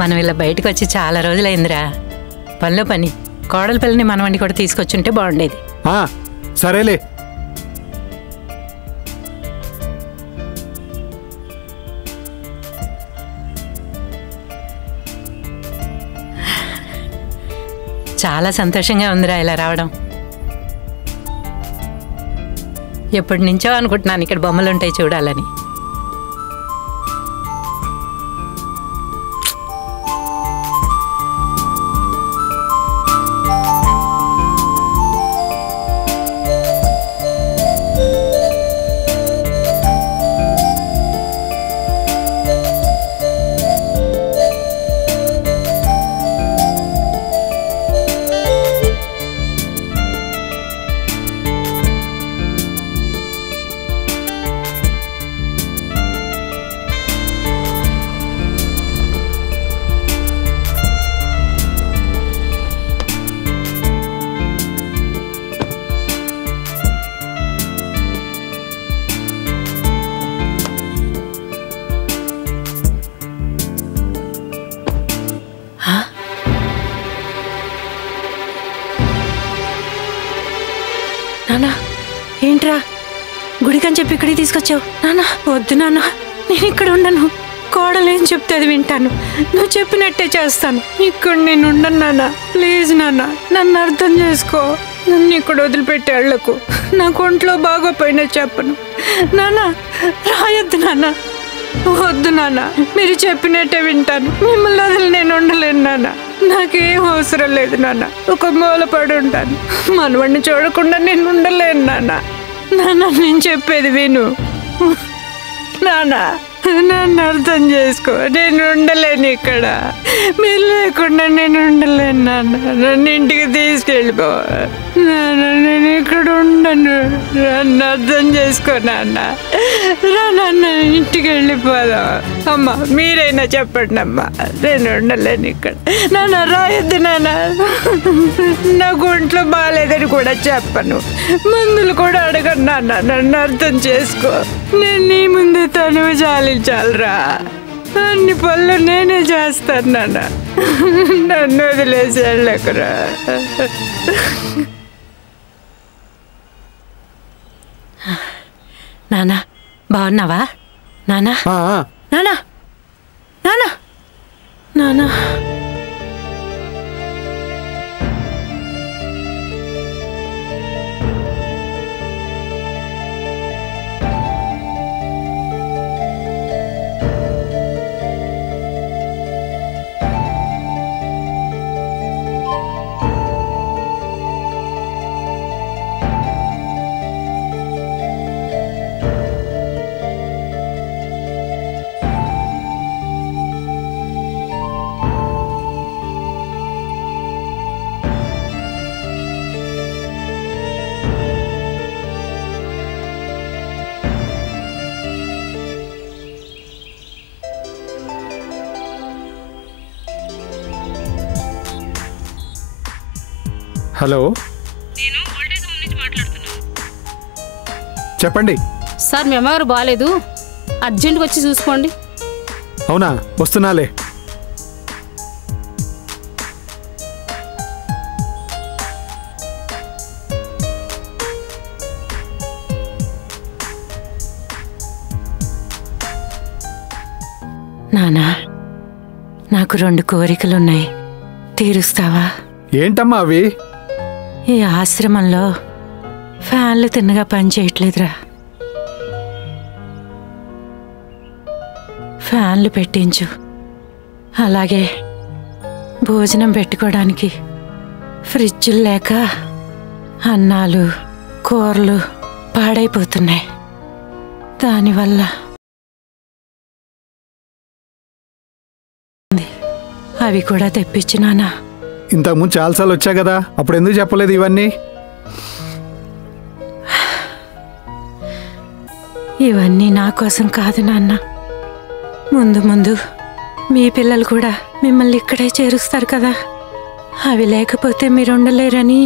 మనం ఇలా బయటకు వచ్చి చాలా రోజులైందిరా. పనిలో పని కోడల పిల్లని మనవన్ని కూడా తీసుకొచ్చుంటే బాగుండేది. సరేలే. చాలా సంతోషంగా ఉందిరా ఇలా రావడం. ఎప్పటి నుంచో అనుకుంటున్నాను ఇక్కడ బొమ్మలు ఉంటాయి చూడాలని. నానా ఏంట్రా గుడికని చెప్పి ఇక్కడికి తీసుకొచ్చావు? నానా వద్దు నాన్న, నేను ఇక్కడ ఉండను. కోడలేం చెప్తే అది వింటాను. నువ్వు చెప్పినట్టే చేస్తాను. ఇక్కడ నేను ఉండను నాన్న. ప్లీజ్ నాన్న, నన్ను అర్థం చేసుకో. నన్ను ఇక్కడ వదిలిపెట్టి వెళ్ళకు. నాకు ఒంట్లో బాగోపోయినా చెప్పను. నాన్న రాయొద్దు నాన్న, వద్దు నాన్న. మీరు చెప్పినట్టే వింటాను. మిమ్మల్ని వదిలి నేను ఉండలేను నాన్న. నాకేం అవసరం లేదు నాన్న. ఒక మూల పడి ఉంటాను. మనవాడిని చూడకుండా నేను ఉండలేను నాన్న. నాన్న నేను చెప్పేది విను నాన్న. నన్ను అర్థం చేసుకో. నేను ఉండలేను ఇక్కడ. మీరు లేకుండా నేను ఉండలేను నాన్న. నన్ను ఇంటికి తీసుకెళ్ళిపో నాన్న. నేను ఇక్కడ ఉండను. నన్ను అర్థం చేసుకో నాన్న. రా నాన్న, ఇంటికి వెళ్ళిపోదాం. అమ్మ మీరైనా చెప్పండి అమ్మ. నేను ఉండలేను ఇక్కడ. నాన్న రాయొద్దు నాన్న. నాకు ఒంట్లో బాగాలేదని కూడా చెప్పను. మందులు కూడా అడగను నాన్న. నన్ను అర్థం చేసుకో. నేను నీ ముందు తనువు చాలించాలరా. అన్ని పనులు నేనే చేస్తాను నాన్న. నన్ను వదిలేసి వెళ్ళకురా. నానా బాగున్నావా? నానా నానా నానా నానా హలో, నేను ఓల్డేజ్ హోమ్ నుంచి మాట్లాడుతున్నాను. చెప్పండి సార్, మీ అమ్మగారు బాగాలేదు, అర్జెంట్గా వచ్చి చూసుకోండి. అవునా, వస్తున్నాలే. నానా నాకు 2 కోరికలున్నాయి, తీరుస్తావా? ఏంటమ్మా అవి? ఈ ఆశ్రమంలో ఫ్యాన్లు తిన్నగా పనిచేయట్లేదురా. ఫ్యాన్లు పెట్టించు. అలాగే భోజనం పెట్టుకోవడానికి ఫ్రిడ్జులు లేక అన్నాలు కూరలు పాడైపోతున్నాయి. దానివల్ల అవి కూడా తెప్పించు నానా. ఇంతకుముందు చాలాసార్లు వచ్చా కదా, అప్పుడు ఎందుకు చెప్పలేదు ఇవన్నీ? ఇవన్నీ నా కోసం కాదు నాన్న. ముందు ముందు మీ పిల్లలు కూడా మిమ్మల్ని ఇక్కడే చేరుస్తారు కదా. అవి లేకపోతే మీరు ఉండలేరని